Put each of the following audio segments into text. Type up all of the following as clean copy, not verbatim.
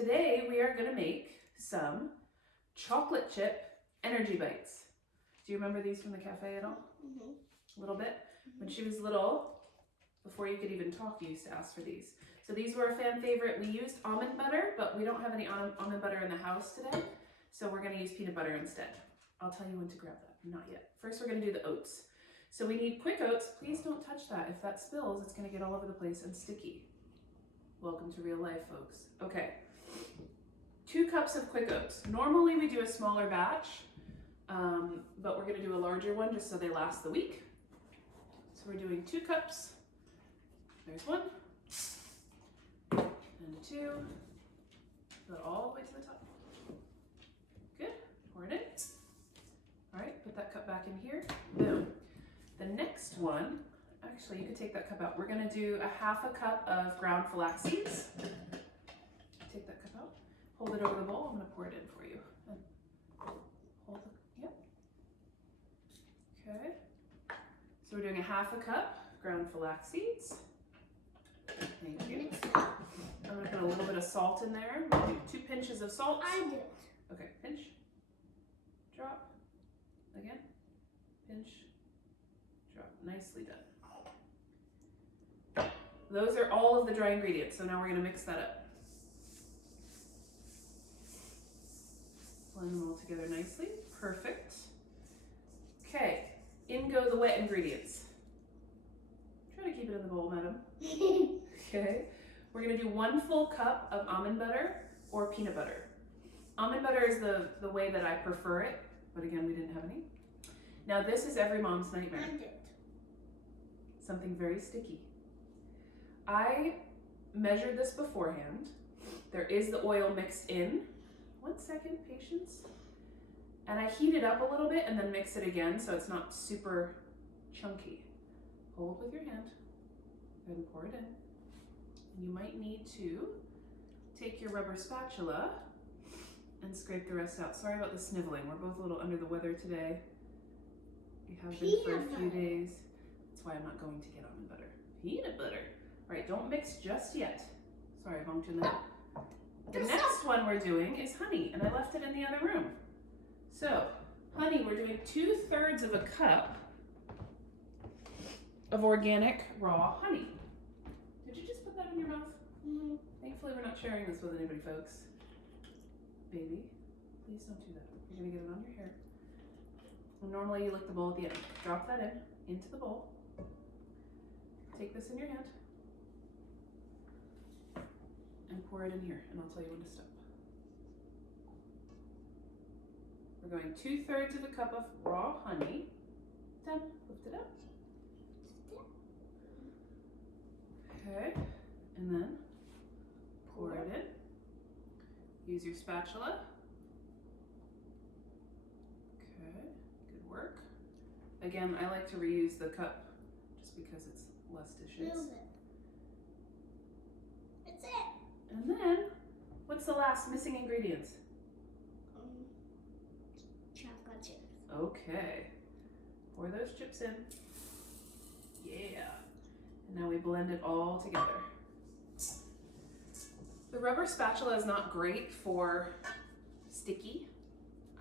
Today we are gonna make some chocolate chip energy bites. Do you remember these from the cafe at all? Mm-hmm. A little bit? When she was little, before you could even talk, you used to ask for these. So these were a fan favorite. We used almond butter, but we don't have any almond butter in the house today. So we're gonna use peanut butter instead. I'll tell you when to grab that, not yet. First we're gonna do the oats. So we need quick oats. Please don't touch that. If that spills, it's gonna get all over the place and sticky. Welcome to real life, folks. Okay, 2 cups of quick oats. Normally we do a smaller batch, but we're gonna do a larger one just so they last the week. So we're doing 2 cups. There's 1, and 2. Go all the way to the top. Good, pour it in. All right, put that cup back in here. Boom. The next one, actually you could take that cup out. We're gonna do a 1/2 cup of ground flaxseeds. Take that cup out, hold it over the bowl. I'm gonna pour it in for you. And hold it, yep. Okay, so we're doing a 1/2 cup ground flaxseeds. Thank you. I'm gonna put a little bit of salt in there. We'll do 2 pinches of salt. I do it. Okay, pinch, drop, again, pinch, drop. Nicely done. Those are all of the dry ingredients, so now we're gonna mix that up. Blend them all together nicely, perfect. Okay, in go the wet ingredients. Try to keep it in the bowl, madam. Okay, we're gonna do 1 full cup of almond butter or peanut butter. Almond butter is the way that I prefer it, but again, we didn't have any. Now this is every mom's nightmare. I did. Something very sticky. I measured this beforehand. There is the oil mixed in. 1 second, patience. And I heat it up a little bit and then mix it again so it's not super chunky. Hold with your hand and pour it in. And you might need to take your rubber spatula and scrape the rest out. Sorry about the sniveling. We're both a little under the weather today. We have been for a few days. That's why I'm not going to get almond butter. Peanut butter. All right, don't mix just yet. Sorry, I bumped in there. The next one we're doing is honey, and I left it in the other room. So, honey, we're doing 2/3 of a cup of organic raw honey. Did you just put that in your mouth? Mm-hmm. Thankfully, we're not sharing this with anybody, folks. Baby, please don't do that. You're gonna get it on your hair. And normally you lick the bowl at the end. Drop that into the bowl. Take this in your hand and pour it in here, and I'll tell you when to stop. We're going 2/3 of a cup of raw honey. Done. Lift it up. Okay, and then pour it in. Use your spatula. Okay, good work. Again, I like to reuse the cup just because it's less dishes. Move it. That's it. And then, what's the last missing ingredients? Chocolate chips. Okay, pour those chips in. Yeah. And now we blend it all together. The rubber spatula is not great for sticky,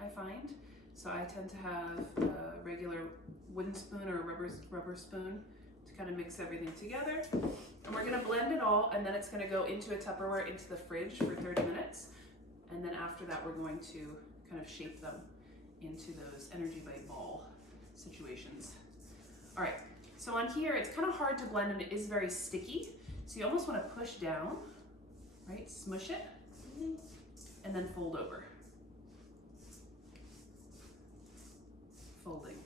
I find. So I tend to have a regular wooden spoon or a rubber spoon to kind of mix everything together. And we're gonna blend it all, and then it's gonna go into a Tupperware into the fridge for 30 minutes. And then after that, we're going to kind of shape them into those energy bite ball situations. All right, so on here, it's kind of hard to blend and it is very sticky. So you almost wanna push down, right? Smush it, and then fold over. Folding.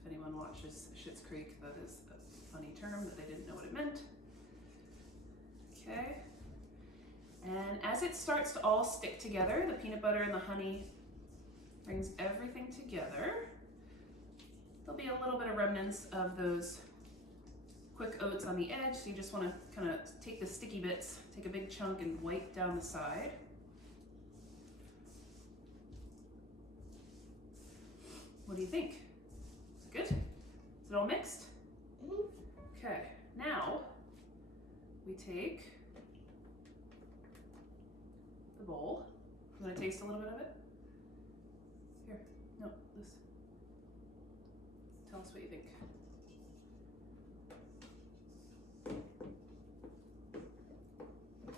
If anyone watches Schitt's Creek, that is a funny term that they didn't know what it meant. Okay. And as it starts to all stick together, the peanut butter and the honey brings everything together. There'll be a little bit of remnants of those quick oats on the edge, so you just want to kind of take the sticky bits, take a big chunk and wipe down the side. What do you think? Is it good? Is it all mixed? Mm-hmm. Okay, now we take bowl. You want to taste a little bit of it? Here, no, this. Tell us what you think.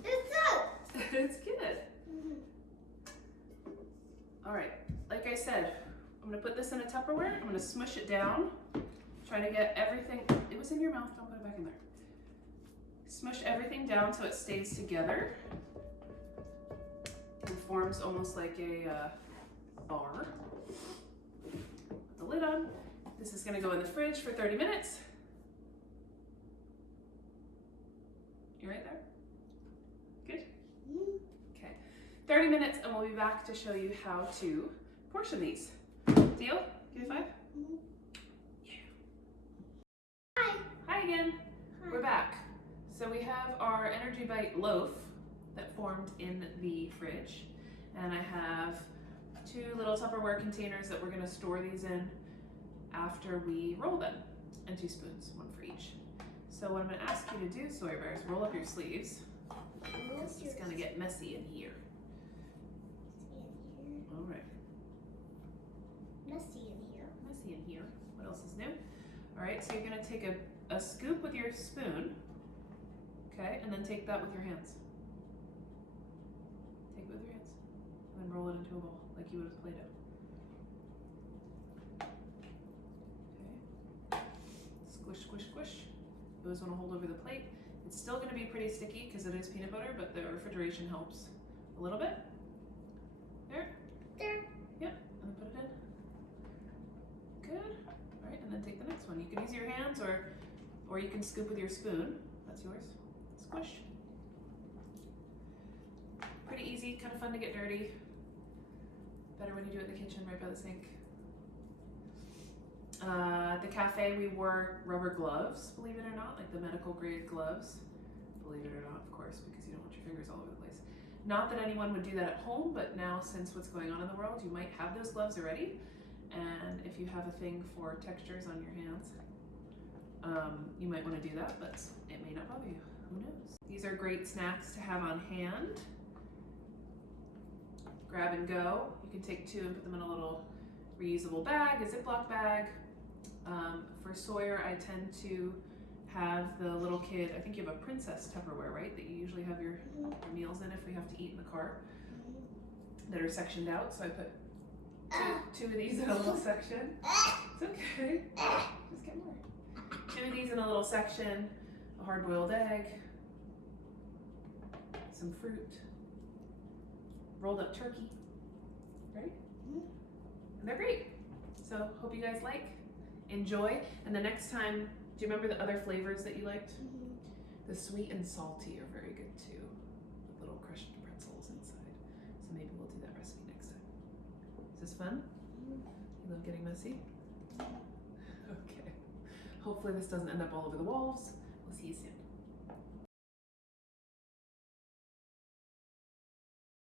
It's good. It's good. All right, like I said, I'm gonna put this in a Tupperware. I'm gonna smush it down. Try to get everything, it was in your mouth, don't put it back in there. Smush everything down so it stays together and forms almost like a bar. Put the lid on. This is gonna go in the fridge for 30 minutes. You right there? Good? Okay, 30 minutes and we'll be back to show you how to portion these. Deal? Give me 5? Yeah. Hi again. We're back. So we have our Energy Bite loaf that formed in the fridge. And I have 2 little Tupperware containers that we're gonna store these in after we roll them, and 2 spoons, 1 for each. So what I'm gonna ask you to do, Sawyer Bear, is roll up your sleeves. Because it's gonna get messy in here. All right. Messy in here. Messy in here. What else is new? All right, so you're gonna take a scoop with your spoon, okay, and then take that with your hands. Take it with your hands, and then roll it into a bowl like you would with Play-Doh. Okay. Squish, squish, squish. You always want to hold over the plate. It's still going to be pretty sticky because it is peanut butter, but the refrigeration helps a little bit. There. There. Yep, and then put it in. Good. All right, and then take the next one. You can use your hands or you can scoop with your spoon. That's yours. Squish. Pretty easy, kind of fun to get dirty. Better when you do it in the kitchen right by the sink. At the cafe we wore rubber gloves, believe it or not, like the medical grade gloves. Believe it or not, of course, because you don't want your fingers all over the place. Not that anyone would do that at home, but now since what's going on in the world, you might have those gloves already. And if you have a thing for textures on your hands, you might want to do that, but it may not bother you. Who knows? These are great snacks to have on hand. Grab and go. You can take 2 and put them in a little reusable bag, a Ziploc bag. For Sawyer, I tend to have the little kid, I think you have a princess Tupperware, right? That you usually have your meals in if we have to eat in the car, that are sectioned out. So I put two of these in a little section. It's okay. Just get more. 2 of these in a little section, a hard-boiled egg, some fruit, rolled up turkey, right? And they're great. So hope you guys enjoy. And the next time, do you remember the other flavors that you liked? The sweet and salty are very good too, with little crushed pretzels inside. So maybe we'll do that recipe next time. Is this fun? You love getting messy? Okay. Hopefully this doesn't end up all over the walls. We'll see you soon.